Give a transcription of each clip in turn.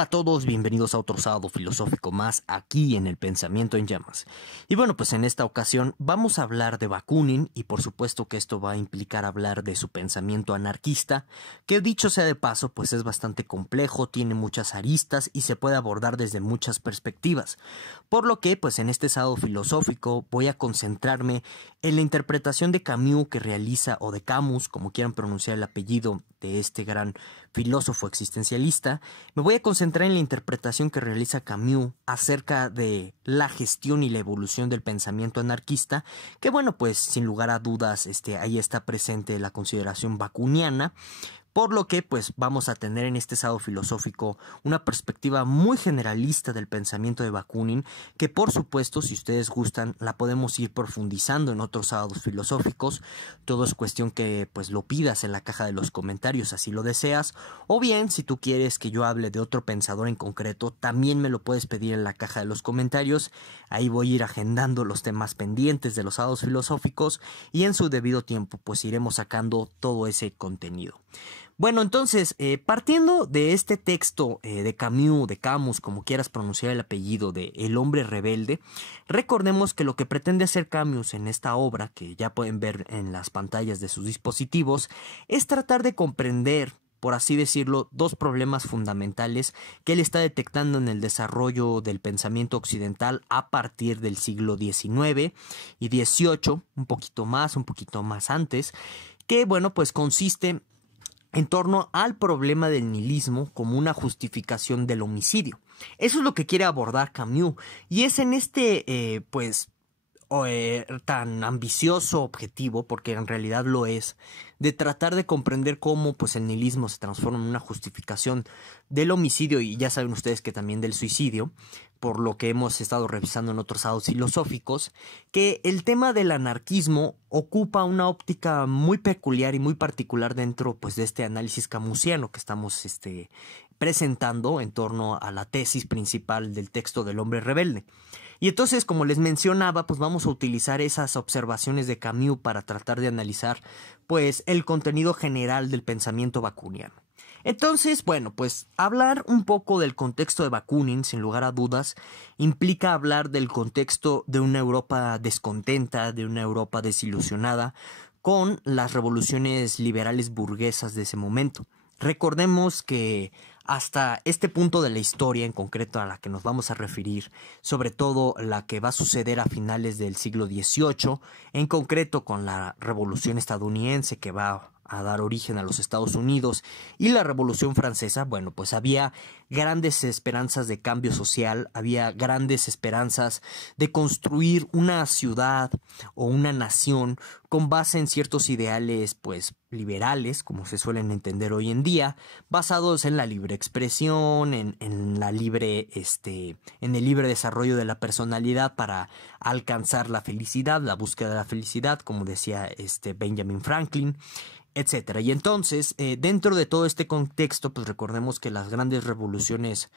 Hola a todos, bienvenidos a otro sábado filosófico más aquí en el Pensamiento en Llamas. Y bueno, pues en esta ocasión vamos a hablar de Bakunin y por supuesto que esto va a implicar hablar de su pensamiento anarquista, que dicho sea de paso, pues es bastante complejo, tiene muchas aristas y se puede abordar desde muchas perspectivas. Por lo que, pues en este sábado filosófico voy a concentrarme en la interpretación de Camus que realiza, o de Camus, como quieran pronunciar el apellido de este gran filósofo existencialista. Me voy a concentrar en la interpretación que realiza Camus acerca de la gestión y la evolución del pensamiento anarquista, que bueno, pues sin lugar a dudas, ahí está presente la consideración bakuniana. Por lo que pues vamos a tener en este sábado filosófico una perspectiva muy generalista del pensamiento de Bakunin, que por supuesto, si ustedes gustan, la podemos ir profundizando en otros sábados filosóficos. Todo es cuestión que pues lo pidas en la caja de los comentarios, así lo deseas, o bien si tú quieres que yo hable de otro pensador en concreto, también me lo puedes pedir en la caja de los comentarios. Ahí voy a ir agendando los temas pendientes de los sábados filosóficos y en su debido tiempo pues iremos sacando todo ese contenido. Bueno, entonces, partiendo de este texto de Camus, como quieras pronunciar el apellido, de El hombre rebelde, recordemos que lo que pretende hacer Camus en esta obra, que ya pueden ver en las pantallas de sus dispositivos, es tratar de comprender, por así decirlo, dos problemas fundamentales que él está detectando en el desarrollo del pensamiento occidental a partir del siglo XIX y XVIII, un poquito más antes, que bueno, pues consiste en torno al problema del nihilismo como una justificación del homicidio. Eso es lo que quiere abordar Camus, y es en este, tan ambicioso objetivo, porque en realidad lo es, de tratar de comprender cómo pues el nihilismo se transforma en una justificación del homicidio, y ya saben ustedes que también del suicidio, por lo que hemos estado revisando en otros sábados filosóficos, que el tema del anarquismo ocupa una óptica muy peculiar y muy particular dentro pues de este análisis camusiano que estamos presentando en torno a la tesis principal del texto del hombre rebelde. Y entonces, como les mencionaba, pues vamos a utilizar esas observaciones de Camus para tratar de analizar pues el contenido general del pensamiento bakuniano. Entonces, bueno, pues hablar un poco del contexto de Bakunin, sin lugar a dudas, implica hablar del contexto de una Europa descontenta, de una Europa desilusionada con las revoluciones liberales burguesas de ese momento. Recordemos que hasta este punto de la historia en concreto a la que nos vamos a referir, sobre todo la que va a suceder a finales del siglo XVIII, en concreto con la Revolución estadounidense que va a dar origen a los Estados Unidos y la Revolución Francesa, bueno, pues había grandes esperanzas de cambio social, había grandes esperanzas de construir una ciudad o una nación con base en ciertos ideales, pues, liberales, como se suelen entender hoy en día, basados en la libre expresión, en el libre desarrollo de la personalidad para alcanzar la felicidad, la búsqueda de la felicidad, como decía Benjamin Franklin, etcétera. Y entonces, dentro de todo este contexto, pues recordemos que las grandes revoluciones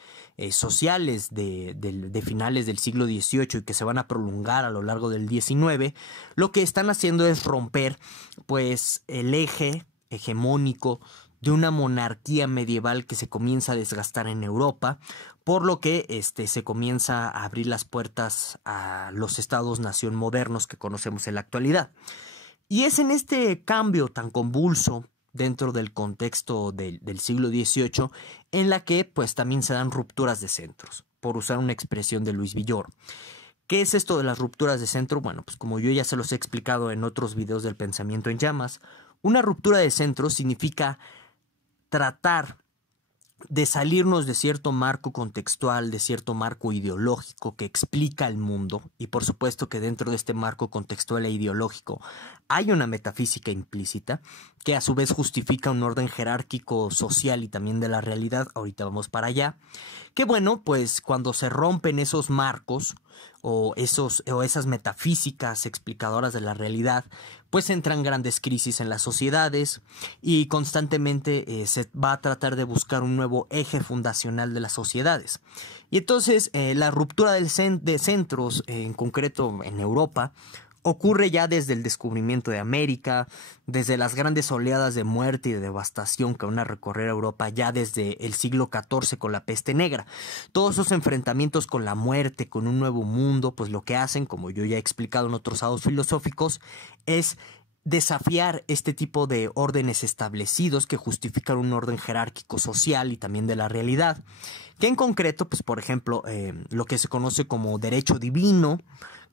sociales de finales del siglo XVIII y que se van a prolongar a lo largo del XIX, lo que están haciendo es romper pues el eje hegemónico de una monarquía medieval que se comienza a desgastar en Europa, por lo que se comienza a abrir las puertas a los estados-nación modernos que conocemos en la actualidad. Y es en este cambio tan convulso dentro del contexto del siglo XVIII en la que pues también se dan rupturas de centros, por usar una expresión de Luis Villoro. ¿Qué es esto de las rupturas de centro? Bueno, pues como yo ya se los he explicado en otros videos del Pensamiento en Llamas, una ruptura de centro significa tratar de salirnos de cierto marco contextual, de cierto marco ideológico que explica el mundo, y por supuesto que dentro de este marco contextual e ideológico hay una metafísica implícita que a su vez justifica un orden jerárquico social y también de la realidad. Ahorita vamos para allá. Que bueno, pues cuando se rompen esos marcos o esas metafísicas explicadoras de la realidad, pues entran grandes crisis en las sociedades y constantemente se va a tratar de buscar un nuevo eje fundacional de las sociedades. Y entonces la ruptura de centros, en concreto en Europa, ocurre ya desde el descubrimiento de América, desde las grandes oleadas de muerte y de devastación que van a recorrer Europa ya desde el siglo XIV con la peste negra. Todos esos enfrentamientos con la muerte, con un nuevo mundo, pues lo que hacen, como yo ya he explicado en otros sábados filosóficos, es desafiar este tipo de órdenes establecidos que justifican un orden jerárquico social y también de la realidad, que en concreto, pues por ejemplo, lo que se conoce como derecho divino,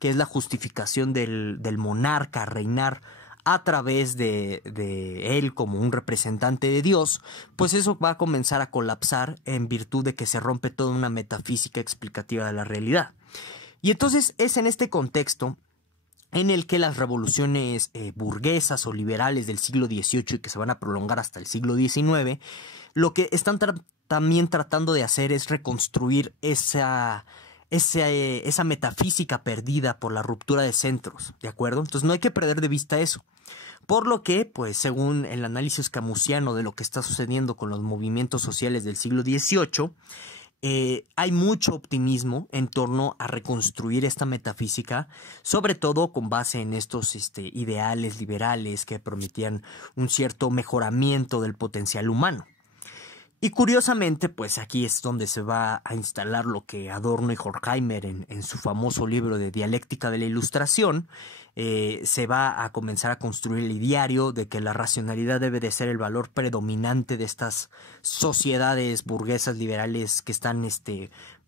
que es la justificación del monarca a reinar a través de él como un representante de Dios, pues eso va a comenzar a colapsar en virtud de que se rompe toda una metafísica explicativa de la realidad. Y entonces es en este contexto en el que las revoluciones burguesas o liberales del siglo XVIII y que se van a prolongar hasta el siglo XIX, lo que están también tratando de hacer es reconstruir esa metafísica perdida por la ruptura de centros, ¿de acuerdo? Entonces no hay que perder de vista eso. Por lo que, pues según el análisis camusiano de lo que está sucediendo con los movimientos sociales del siglo XVIII, hay mucho optimismo en torno a reconstruir esta metafísica, sobre todo con base en estos ideales liberales que prometían un cierto mejoramiento del potencial humano. Y curiosamente, pues aquí es donde se va a instalar lo que Adorno y Horkheimer en su famoso libro de Dialéctica de la Ilustración, se va a comenzar a construir el ideario de que la racionalidad debe de ser el valor predominante de estas sociedades burguesas liberales que están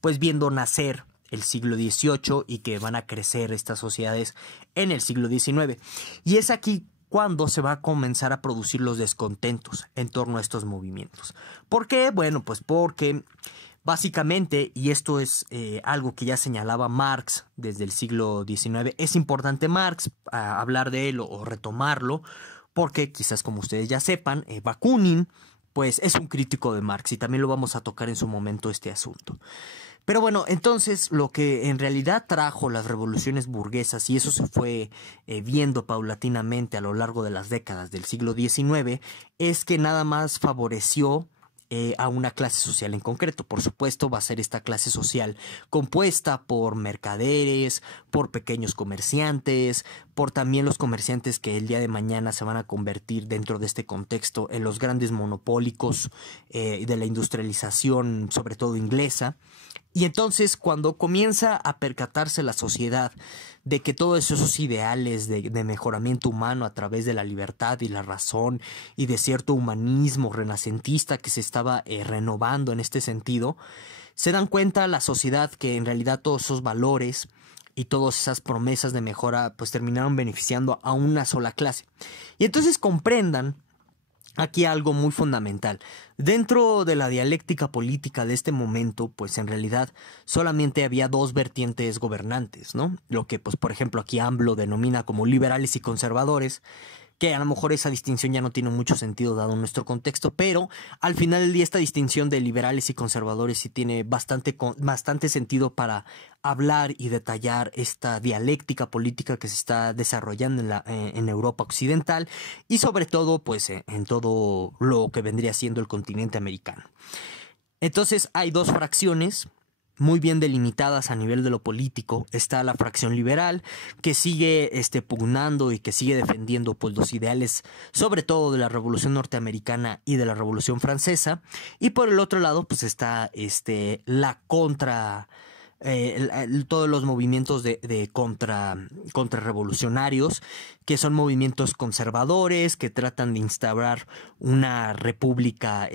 pues viendo nacer el siglo XVIII y que van a crecer estas sociedades en el siglo XIX. Y es aquí cuando se va a comenzar a producir los descontentos en torno a estos movimientos. ¿Por qué? Bueno, pues porque básicamente, y esto es algo que ya señalaba Marx desde el siglo XIX, es importante Marx hablar de él o retomarlo, porque quizás como ustedes ya sepan, Bakunin pues es un crítico de Marx y también lo vamos a tocar en su momento este asunto. Pero bueno, entonces lo que en realidad trajo las revoluciones burguesas, y eso se fue viendo paulatinamente a lo largo de las décadas del siglo XIX, es que nada más favoreció a una clase social en concreto. Por supuesto, va a ser esta clase social compuesta por mercaderes, por pequeños comerciantes, por también los comerciantes que el día de mañana se van a convertir dentro de este contexto en los grandes monopólicos de la industrialización, sobre todo inglesa. Y entonces cuando comienza a percatarse la sociedad de que todos esos ideales de mejoramiento humano a través de la libertad y la razón y de cierto humanismo renacentista que se estaba renovando en este sentido, se dan cuenta la sociedad que en realidad todos esos valores y todas esas promesas de mejora pues terminaron beneficiando a una sola clase. Y entonces comprendan aquí algo muy fundamental. Dentro de la dialéctica política de este momento, pues en realidad solamente había dos vertientes gobernantes, ¿no? Lo que, pues por ejemplo, aquí AMLO denomina como liberales y conservadores, que a lo mejor esa distinción ya no tiene mucho sentido dado nuestro contexto, pero al final del día esta distinción de liberales y conservadores sí tiene bastante sentido para hablar y detallar esta dialéctica política que se está desarrollando en Europa occidental y sobre todo pues en todo lo que vendría siendo el continente americano. Entonces hay dos fracciones muy bien delimitadas a nivel de lo político. Está la fracción liberal que sigue pugnando y que sigue defendiendo pues los ideales sobre todo de la Revolución Norteamericana y de la Revolución Francesa, y por el otro lado pues está la contra todos los movimientos de contrarrevolucionarios, que son movimientos conservadores que tratan de instaurar una república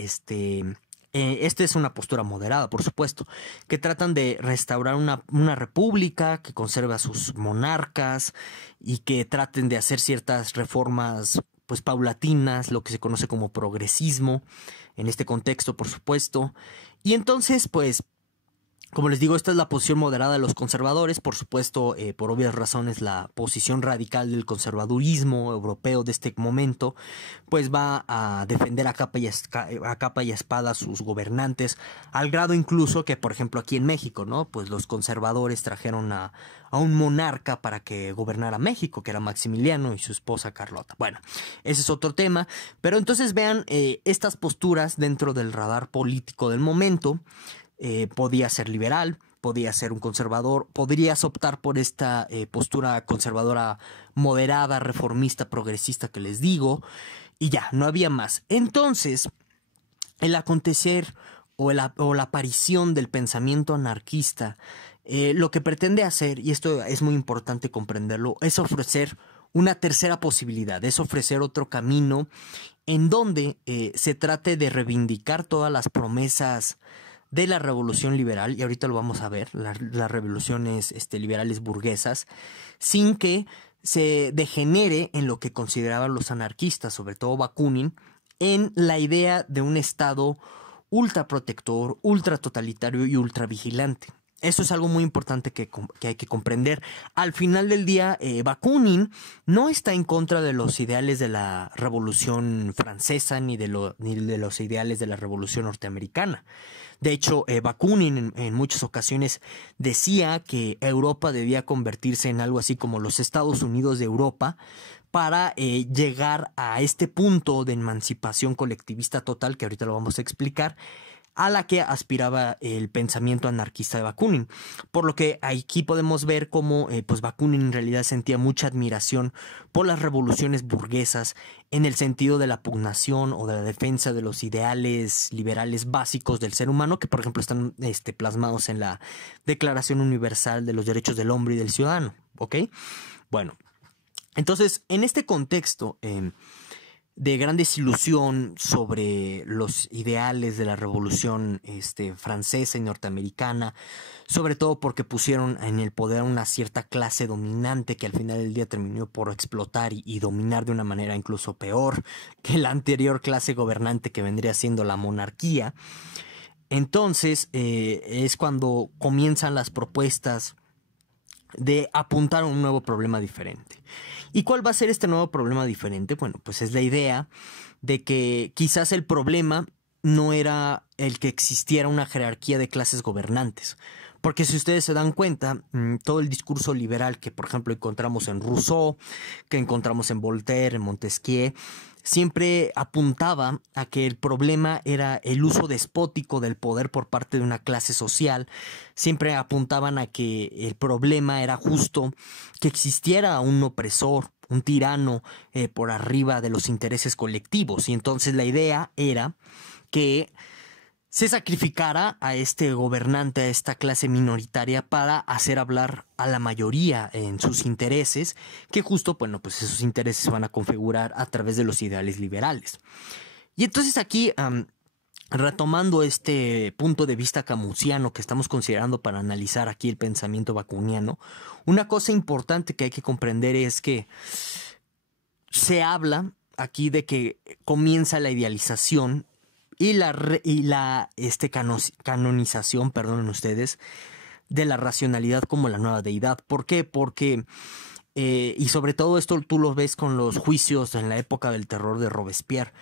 esta es una postura moderada, por supuesto, que tratan de restaurar una república que conserve a sus monarcas y que traten de hacer ciertas reformas pues paulatinas, lo que se conoce como progresismo en este contexto, por supuesto. Y entonces pues como les digo, esta es la posición moderada de los conservadores. Por supuesto, por obvias razones, la posición radical del conservadurismo europeo de este momento pues va a defender a capa y espada a sus gobernantes, al grado incluso que, por ejemplo, aquí en México, ¿no? Pues los conservadores trajeron a un monarca para que gobernara México, que era Maximiliano, y su esposa Carlota. Bueno, ese es otro tema, pero entonces vean estas posturas dentro del radar político del momento. Podía ser liberal, podías ser un conservador, podrías optar por esta postura conservadora moderada, reformista, progresista que les digo, y ya, no había más. Entonces, el acontecer o la aparición del pensamiento anarquista, lo que pretende hacer, y esto es muy importante comprenderlo, es ofrecer una tercera posibilidad, es ofrecer otro camino en donde se trate de reivindicar todas las promesas de la revolución liberal, y ahorita lo vamos a ver, las revoluciones liberales burguesas, sin que se degenere en lo que consideraban los anarquistas, sobre todo Bakunin, en la idea de un Estado ultraprotector, ultratotalitario y ultravigilante. Eso es algo muy importante que hay que comprender. Al final del día, Bakunin no está en contra de los ideales de la Revolución Francesa ni de los ideales de la Revolución Norteamericana. De hecho, Bakunin en muchas ocasiones decía que Europa debía convertirse en algo así como los Estados Unidos de Europa para llegar a este punto de emancipación colectivista total, que ahorita lo vamos a explicar, a la que aspiraba el pensamiento anarquista de Bakunin. Por lo que aquí podemos ver cómo pues Bakunin en realidad sentía mucha admiración por las revoluciones burguesas en el sentido de la pugnación o de la defensa de los ideales liberales básicos del ser humano, que por ejemplo están plasmados en la Declaración Universal de los Derechos del Hombre y del Ciudadano. ¿Ok? Bueno, entonces en este contexto de gran desilusión sobre los ideales de la revolución francesa y norteamericana, sobre todo porque pusieron en el poder a una cierta clase dominante que al final del día terminó por explotar y dominar de una manera incluso peor que la anterior clase gobernante que vendría siendo la monarquía. Entonces es cuando comienzan las propuestas de apuntar a un nuevo problema diferente. ¿Y cuál va a ser este nuevo problema diferente? Bueno, pues es la idea de que quizás el problema no era el que existiera una jerarquía de clases gobernantes. Porque si ustedes se dan cuenta, todo el discurso liberal que, por ejemplo, encontramos en Rousseau, que encontramos en Voltaire, en Montesquieu, siempre apuntaba a que el problema era el uso despótico del poder por parte de una clase social. Siempre apuntaban a que el problema era justo que existiera un opresor, un tirano por arriba de los intereses colectivos. Y entonces la idea era que se sacrificara a este gobernante, a esta clase minoritaria, para hacer hablar a la mayoría en sus intereses, que justo, bueno, pues esos intereses se van a configurar a través de los ideales liberales. Y entonces aquí, retomando este punto de vista camusiano que estamos considerando para analizar aquí el pensamiento bakuniano, una cosa importante que hay que comprender es que se habla aquí de que comienza la idealización y la canonización, perdonen ustedes, de la racionalidad como la nueva deidad. ¿Por qué? Porque, y sobre todo esto tú lo ves con los juicios en la época del terror de Robespierre,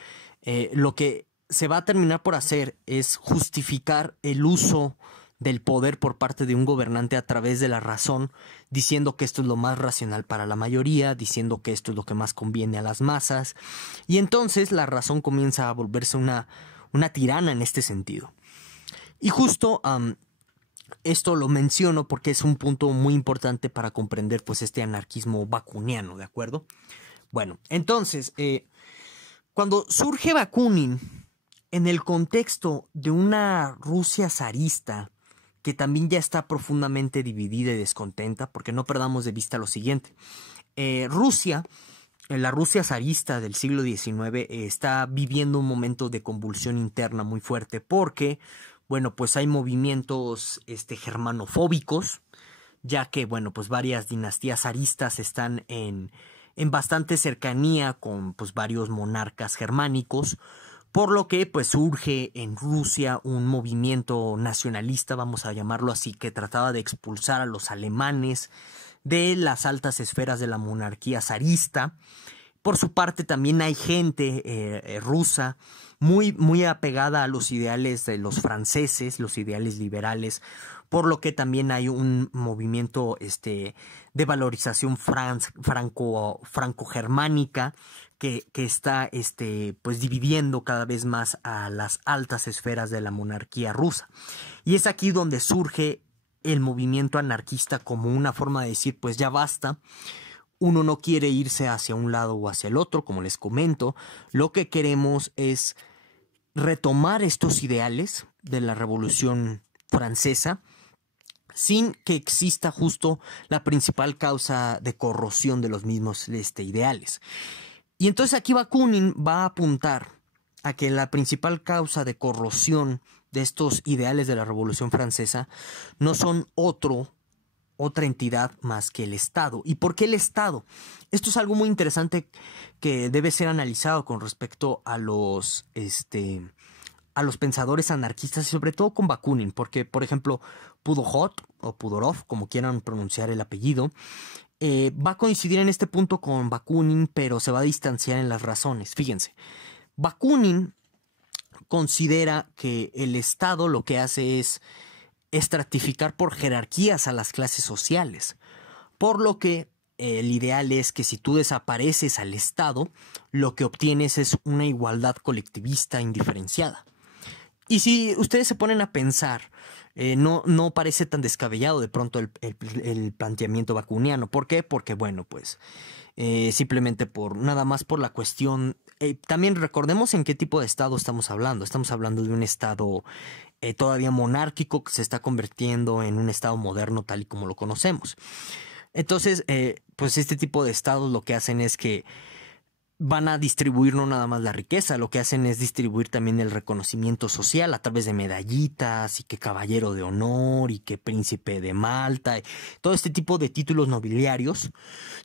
lo que se va a terminar por hacer es justificar el uso del poder por parte de un gobernante a través de la razón, diciendo que esto es lo más racional para la mayoría, diciendo que esto es lo que más conviene a las masas, y entonces la razón comienza a volverse una tirana en este sentido. Y justo esto lo menciono porque es un punto muy importante para comprender pues este anarquismo bakuniano, ¿de acuerdo? Bueno, entonces, cuando surge Bakunin en el contexto de una Rusia zarista que también ya está profundamente dividida y descontenta, porque no perdamos de vista lo siguiente. La Rusia zarista del siglo XIX está viviendo un momento de convulsión interna muy fuerte porque, bueno, pues hay movimientos germanofóbicos, ya que, bueno, pues varias dinastías zaristas están en bastante cercanía con pues varios monarcas germánicos, por lo que pues surge en Rusia un movimiento nacionalista, vamos a llamarlo así, que trataba de expulsar a los alemanes de las altas esferas de la monarquía zarista. Por su parte también hay gente rusa muy apegada a los ideales de los franceses, los ideales liberales, por lo que también hay un movimiento de valorización franco-germánica que está pues dividiendo cada vez más a las altas esferas de la monarquía rusa. Y es aquí donde surge el movimiento anarquista como una forma de decir, pues ya basta. Uno no quiere irse hacia un lado o hacia el otro, como les comento. Lo que queremos es retomar estos ideales de la Revolución Francesa sin que exista justo la principal causa de corrosión de los mismos ideales. Y entonces aquí Bakunin va a apuntar a que la principal causa de corrosión de estos ideales de la Revolución Francesa no son otra entidad más que el Estado. ¿Y por qué el Estado? Esto es algo muy interesante que debe ser analizado con respecto a los pensadores anarquistas y sobre todo con Bakunin, porque por ejemplo Pudojot o Pudorov, como quieran pronunciar el apellido, va a coincidir en este punto con Bakunin, pero se va a distanciar en las razones. Fíjense, Bakunin considera que el Estado lo que hace es estratificar por jerarquías a las clases sociales, por lo que el ideal es que si tú desapareces al Estado, lo que obtienes es una igualdad colectivista indiferenciada. Y si ustedes se ponen a pensar, no parece tan descabellado de pronto el planteamiento bakuniano. ¿Por qué? Porque bueno, pues simplemente nada más por la cuestión. También recordemos en qué tipo de Estado estamos hablando. Estamos hablando de un Estado todavía monárquico que se está convirtiendo en un Estado moderno tal y como lo conocemos. Entonces, pues este tipo de estados lo que hacen es que van a distribuir no nada más la riqueza, lo que hacen es distribuir también el reconocimiento social a través de medallitas y que caballero de honor y que príncipe de Malta. Todo este tipo de títulos nobiliarios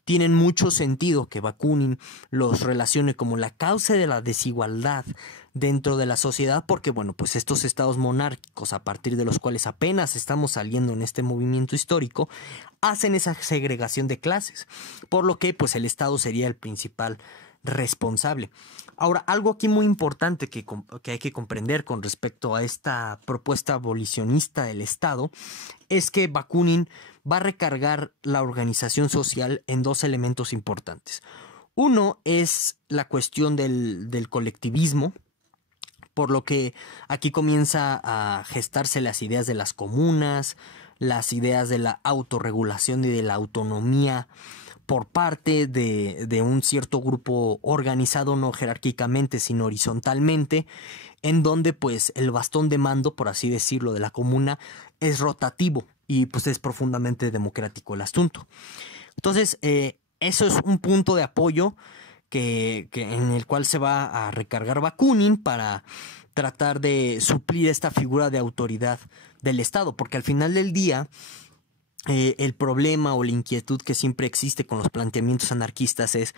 tienen mucho sentido que Bakunin los relacione como la causa de la desigualdad dentro de la sociedad, porque bueno, pues estos estados monárquicos, a partir de los cuales apenas estamos saliendo en este movimiento histórico, hacen esa segregación de clases, por lo que pues el Estado sería el principal responsable. Ahora, algo aquí muy importante que hay que comprender con respecto a esta propuesta abolicionista del Estado es que Bakunin va a recargar la organización social en dos elementos importantes. Uno es la cuestión del colectivismo, por lo que aquí comienza a gestarse las ideas de las comunas, las ideas de la autorregulación y de la autonomía por parte de un cierto grupo organizado no jerárquicamente sino horizontalmente, en donde pues el bastón de mando, por así decirlo, de la comuna es rotativo y pues es profundamente democrático el asunto. Entonces eso es un punto de apoyo en el cual se va a recargar Bakunin para tratar de suplir esta figura de autoridad del Estado, porque al final del día el problema o la inquietud que siempre existe con los planteamientos anarquistas es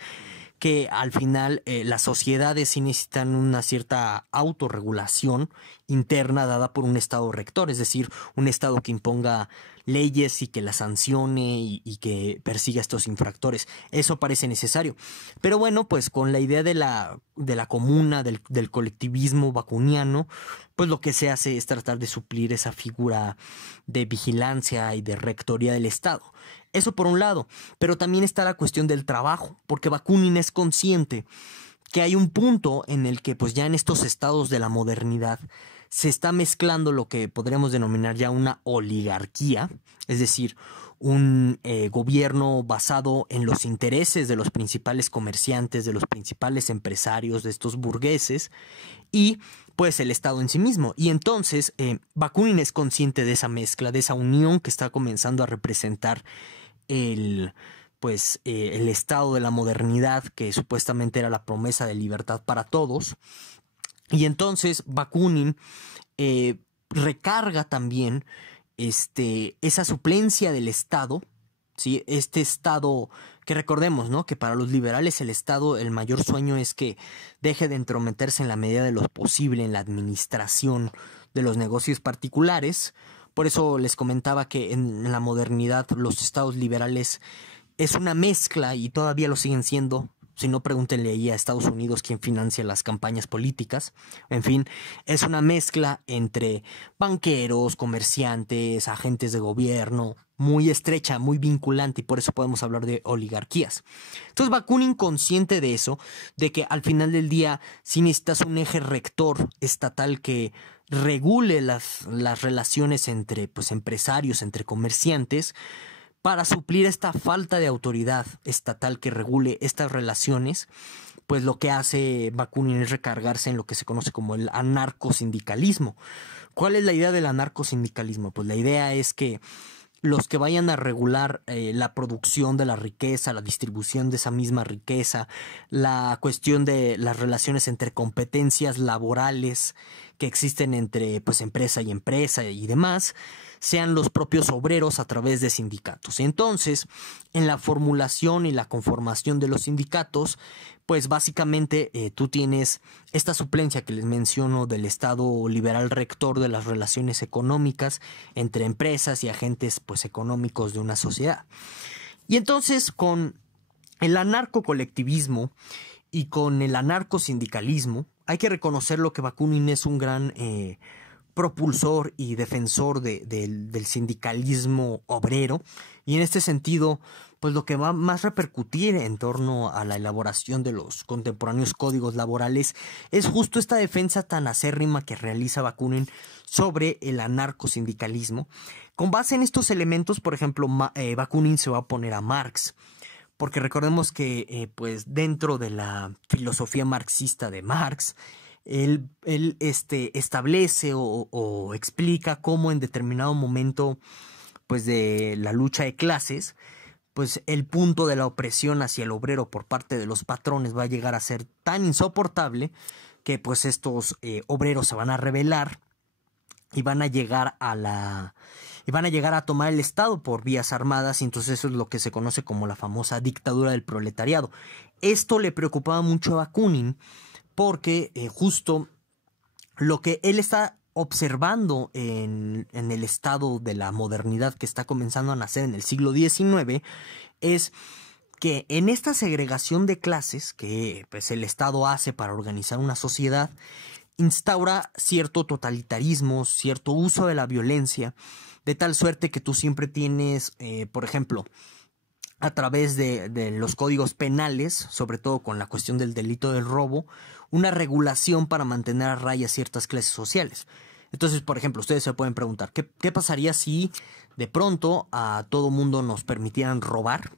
que al final las sociedades sí necesitan una cierta autorregulación interna dada por un Estado rector, es decir, un Estado que imponga leyes y que las sancione y que persiga a estos infractores. Eso parece necesario. Pero bueno, pues con la idea de la comuna, del colectivismo bakuniano, pues lo que se hace es tratar de suplir esa figura de vigilancia y de rectoría del Estado. Eso por un lado, pero también está la cuestión del trabajo, porque Bakunin es consciente que hay un punto en el que pues ya en estos estados de la modernidad se está mezclando lo que podríamos denominar ya una oligarquía, es decir, un gobierno basado en los intereses de los principales comerciantes, de los principales empresarios, de estos burgueses y pues el Estado en sí mismo. Y entonces Bakunin es consciente de esa mezcla, de esa unión que está comenzando a representar el estado de la modernidad, que supuestamente era la promesa de libertad para todos. Y entonces Bakunin recarga también esa suplencia del Estado, ¿sí? Este Estado que recordemos, ¿no? Que para los liberales el Estado, el mayor sueño es que deje de entrometerse en la medida de lo posible en la administración de los negocios particulares. Por eso les comentaba que en la modernidad los estados liberales es una mezcla y todavía lo siguen siendo. Si no, pregúntenle ahí a Estados Unidos quién financia las campañas políticas. En fin, es una mezcla entre banqueros, comerciantes, agentes de gobierno, muy estrecha, muy vinculante, y por eso podemos hablar de oligarquías. Entonces Bakunin, consciente de eso, de que al final del día sí necesitas un eje rector estatal que regule las relaciones entre pues, empresarios, entre comerciantes, para suplir esta falta de autoridad estatal que regule estas relaciones. Pues lo que hace Bakunin es recargarse en lo que se conoce como el anarcosindicalismo. ¿Cuál es la idea del anarcosindicalismo? Pues la idea es que los que vayan a regular la producción de la riqueza, la distribución de esa misma riqueza, la cuestión de las relaciones entre competencias laborales que existen entre pues, empresa y demás, sean los propios obreros a través de sindicatos. Entonces, en la formulación y la conformación de los sindicatos, pues básicamente tú tienes esta suplencia que les menciono del Estado liberal rector de las relaciones económicas entre empresas y agentes pues, económicos de una sociedad. Y entonces con el anarcocolectivismo y con el anarcosindicalismo hay que reconocer lo que Bakunin es un gran propulsor y defensor del sindicalismo obrero, y en este sentido pues lo que va más repercutir en torno a la elaboración de los contemporáneos códigos laborales es justo esta defensa tan acérrima que realiza Bakunin sobre el anarcosindicalismo. Con base en estos elementos, por ejemplo, Bakunin se va a oponer a Marx, porque recordemos que pues dentro de la filosofía marxista de Marx, él establece o explica cómo en determinado momento pues de la lucha de clases, pues el punto de la opresión hacia el obrero por parte de los patrones va a llegar a ser tan insoportable que pues estos obreros se van a rebelar y van a llegar a tomar el Estado por vías armadas, y entonces eso es lo que se conoce como la famosa dictadura del proletariado. Esto le preocupaba mucho a Bakunin porque justo lo que él está observando en el estado de la modernidad que está comenzando a nacer en el siglo XIX es que en esta segregación de clases que pues, el Estado hace para organizar una sociedad, instaura cierto totalitarismo, cierto uso de la violencia, de tal suerte que tú siempre tienes, por ejemplo, a través de los códigos penales, sobre todo con la cuestión del delito del robo, una regulación para mantener a raya ciertas clases sociales. Entonces, por ejemplo, ustedes se pueden preguntar, ¿qué pasaría si de pronto a todo mundo nos permitieran robar?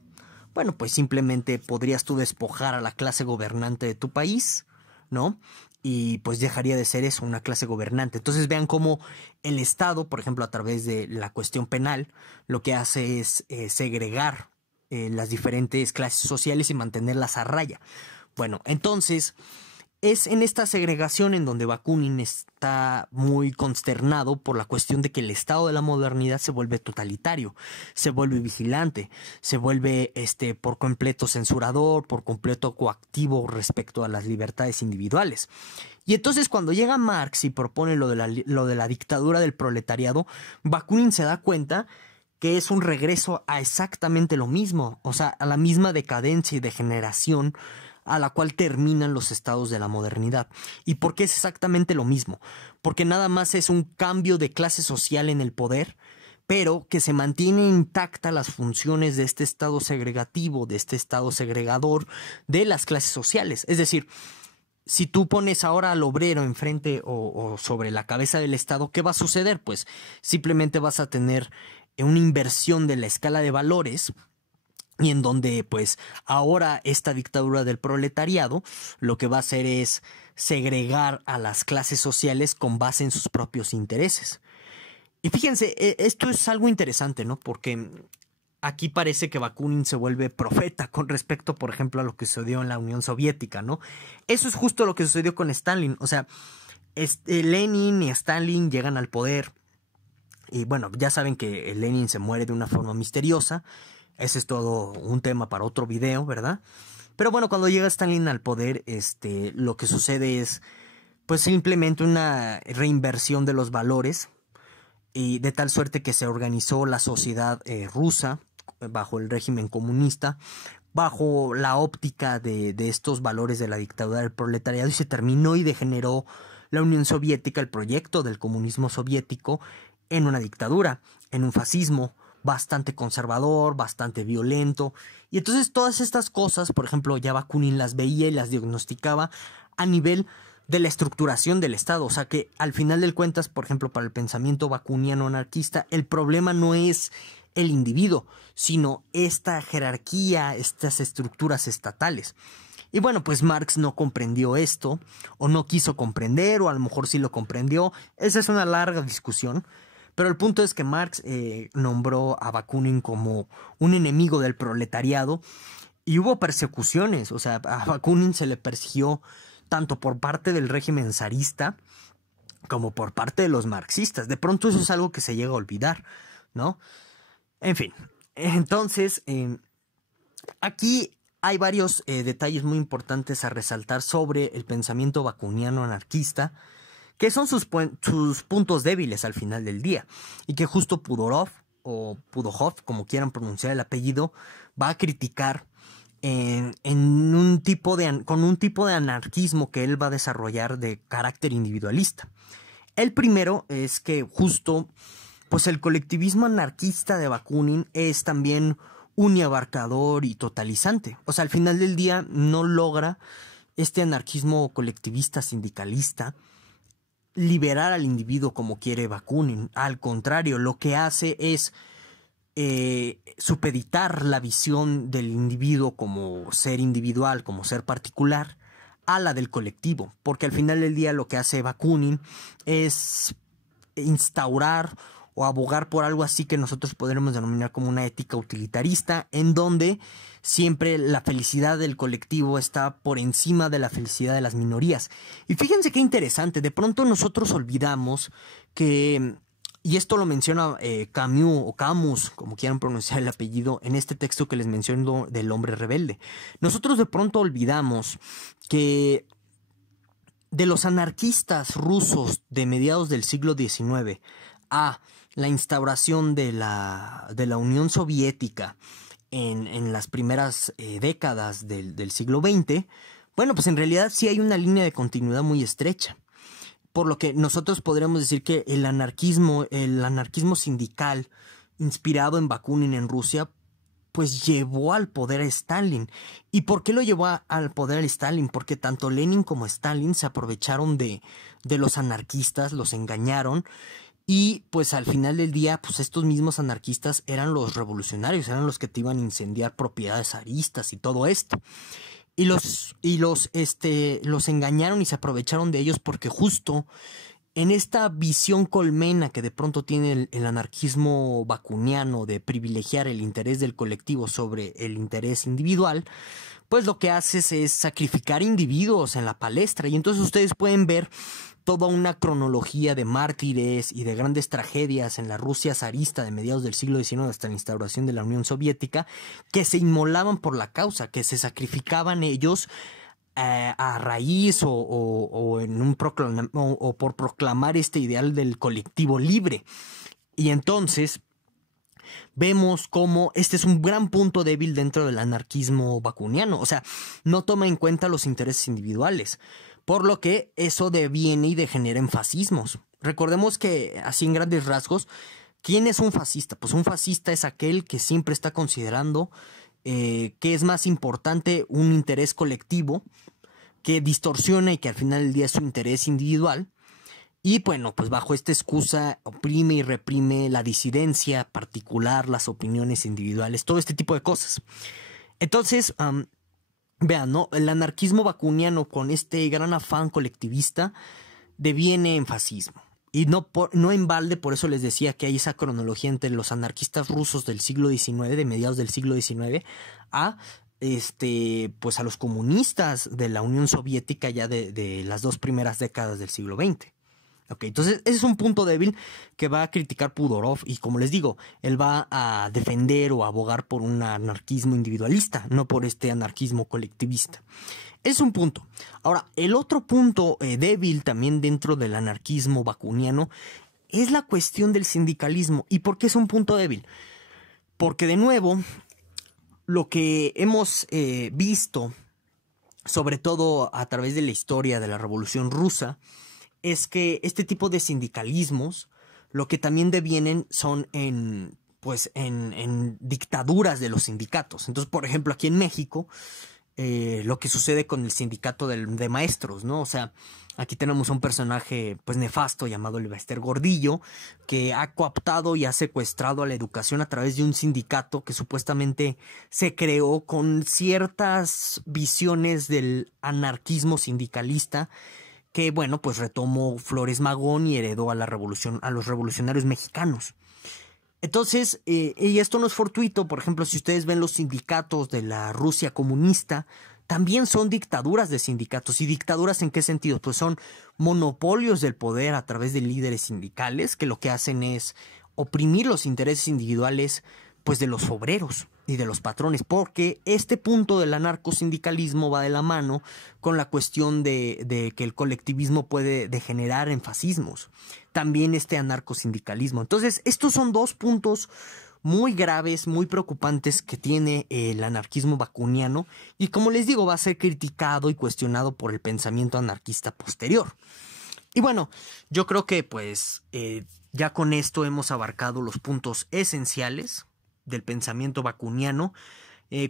Bueno, pues simplemente podrías tú despojar a la clase gobernante de tu país, ¿no? Y pues dejaría de ser eso, una clase gobernante. Entonces vean cómo el Estado, por ejemplo, a través de la cuestión penal, lo que hace es segregar las diferentes clases sociales y mantenerlas a raya. Bueno, entonces es en esta segregación en donde Bakunin está muy consternado por la cuestión de que el estado de la modernidad se vuelve totalitario, se vuelve vigilante, se vuelve por completo censurador, por completo coactivo respecto a las libertades individuales. Y entonces cuando llega Marx y propone lo de la dictadura del proletariado, Bakunin se da cuenta que es un regreso a exactamente lo mismo, o sea, a la misma decadencia y degeneración a la cual terminan los estados de la modernidad. ¿Y por qué es exactamente lo mismo? Porque nada más es un cambio de clase social en el poder, pero que se mantiene intacta las funciones de este estado segregativo, de este estado segregador de las clases sociales. Es decir, si tú pones ahora al obrero enfrente o sobre la cabeza del Estado, ¿qué va a suceder? Pues simplemente vas a tener una inversión de la escala de valores, y en donde pues ahora esta dictadura del proletariado lo que va a hacer es segregar a las clases sociales con base en sus propios intereses. Y fíjense, esto es algo interesante, ¿no? Porque aquí parece que Bakunin se vuelve profeta con respecto, por ejemplo, a lo que sucedió en la Unión Soviética, ¿no? Eso es justo lo que sucedió con Stalin. O sea, Lenin y Stalin llegan al poder y bueno, ya saben que Lenin se muere de una forma misteriosa. Ese es todo un tema para otro video, ¿verdad? Pero bueno, cuando llega Stalin al poder, lo que sucede es pues simplemente una reinversión de los valores, y de tal suerte que se organizó la sociedad rusa bajo el régimen comunista, bajo la óptica de estos valores de la dictadura del proletariado, y se terminó y degeneró la Unión Soviética, el proyecto del comunismo soviético, en una dictadura, en un fascismo bastante conservador, bastante violento. Y entonces todas estas cosas, por ejemplo, ya Bakunin las veía y las diagnosticaba a nivel de la estructuración del Estado. O sea que al final del cuentas, por ejemplo, para el pensamiento bakuniano anarquista, el problema no es el individuo, sino esta jerarquía, estas estructuras estatales. Y bueno, pues Marx no comprendió esto, o no quiso comprender, o a lo mejor sí lo comprendió. Esa es una larga discusión. Pero el punto es que Marx nombró a Bakunin como un enemigo del proletariado y hubo persecuciones. O sea, a Bakunin se le persiguió tanto por parte del régimen zarista como por parte de los marxistas. De pronto eso es algo que se llega a olvidar, ¿no? En fin, entonces aquí hay varios detalles muy importantes a resaltar sobre el pensamiento bakuniano anarquista, que son sus puntos débiles al final del día, y que justo Pudorov, o Pudojov, como quieran pronunciar el apellido, va a criticar con un tipo de anarquismo que él va a desarrollar de carácter individualista. El primero es que justo pues el colectivismo anarquista de Bakunin es también uniabarcador y totalizante. O sea, al final del día no logra este anarquismo colectivista sindicalista liberar al individuo como quiere Bakunin. Al contrario, lo que hace es supeditar la visión del individuo como ser individual, como ser particular, a la del colectivo. Porque al final del día lo que hace Bakunin es instaurar o abogar por algo así que nosotros podremos denominar como una ética utilitarista, en donde siempre la felicidad del colectivo está por encima de la felicidad de las minorías. Y fíjense qué interesante, de pronto nosotros olvidamos que, y esto lo menciona Camus o Camus, como quieran pronunciar el apellido, en este texto que les menciono del hombre rebelde. Nosotros de pronto olvidamos que de los anarquistas rusos de mediados del siglo XIX a la instauración de la Unión Soviética en las primeras décadas del siglo XX, bueno, pues en realidad sí hay una línea de continuidad muy estrecha. Por lo que nosotros podríamos decir que el anarquismo sindical inspirado en Bakunin en Rusia, pues llevó al poder a Stalin. ¿Y por qué lo llevó al poder a Stalin? Porque tanto Lenin como Stalin se aprovecharon de los anarquistas, los engañaron. Y pues al final del día, pues estos mismos anarquistas eran los revolucionarios, eran los que te iban a incendiar propiedades zaristas y todo esto. Y los engañaron y se aprovecharon de ellos porque justo en esta visión colmena que de pronto tiene el anarquismo bakuniano de privilegiar el interés del colectivo sobre el interés individual, pues lo que haces es sacrificar individuos en la palestra. Y entonces ustedes pueden ver toda una cronología de mártires y de grandes tragedias en la Rusia zarista de mediados del siglo XIX hasta la instauración de la Unión Soviética, que se inmolaban por la causa, que se sacrificaban ellos a raíz o por proclamar este ideal del colectivo libre. Y entonces vemos cómo este es un gran punto débil dentro del anarquismo bakuniano. O sea, no toma en cuenta los intereses individuales, por lo que eso deviene y degenera en fascismos. Recordemos que, así en grandes rasgos, ¿quién es un fascista? Pues un fascista es aquel que siempre está considerando que es más importante un interés colectivo, que distorsiona y que al final del día es su interés individual. Y bueno, pues bajo esta excusa oprime y reprime la disidencia particular, las opiniones individuales, todo este tipo de cosas. Entonces, vean, ¿no? El anarquismo bakuniano con este gran afán colectivista deviene en fascismo. Y no en balde, por eso les decía que hay esa cronología entre los anarquistas rusos del siglo XIX, de mediados del siglo XIX, pues a los comunistas de la Unión Soviética ya de las dos primeras décadas del siglo XX. Okay, entonces ese es un punto débil que va a criticar Pudorov y, como les digo, él va a defender o abogar por un anarquismo individualista, no por este anarquismo colectivista. Es un punto. Ahora, el otro punto débil también dentro del anarquismo bakuniano es la cuestión del sindicalismo. ¿Y por qué es un punto débil? Porque, de nuevo, lo que hemos visto, sobre todo a través de la historia de la Revolución Rusa, es que este tipo de sindicalismos lo que también devienen son en dictaduras de los sindicatos. Entonces, por ejemplo, aquí en México, lo que sucede con el sindicato de maestros, ¿no? O sea, aquí tenemos un personaje pues nefasto llamado el Bester Gordillo, que ha cooptado y ha secuestrado a la educación a través de un sindicato que supuestamente se creó con ciertas visiones del anarquismo sindicalista que, bueno, pues retomó Flores Magón y heredó a la revolución, a los revolucionarios mexicanos. Entonces, y esto no es fortuito, por ejemplo, si ustedes ven los sindicatos de la Rusia comunista, también son dictaduras de sindicatos. ¿Y dictaduras en qué sentido? Pues son monopolios del poder a través de líderes sindicales que lo que hacen es oprimir los intereses individuales pues de los obreros y de los patrones, porque este punto del anarcosindicalismo va de la mano con la cuestión de que el colectivismo puede degenerar en fascismos. También este anarcosindicalismo. Entonces, estos son dos puntos muy graves, muy preocupantes que tiene el anarquismo bakuniano y, como les digo, va a ser criticado y cuestionado por el pensamiento anarquista posterior. Y bueno, yo creo que pues ya con esto hemos abarcado los puntos esenciales del pensamiento bakuniano.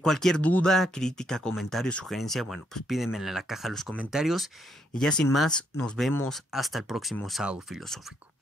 Cualquier duda, crítica, comentario, sugerencia, bueno, pues pídemela en la caja de los comentarios. Y ya sin más, nos vemos hasta el próximo sábado filosófico.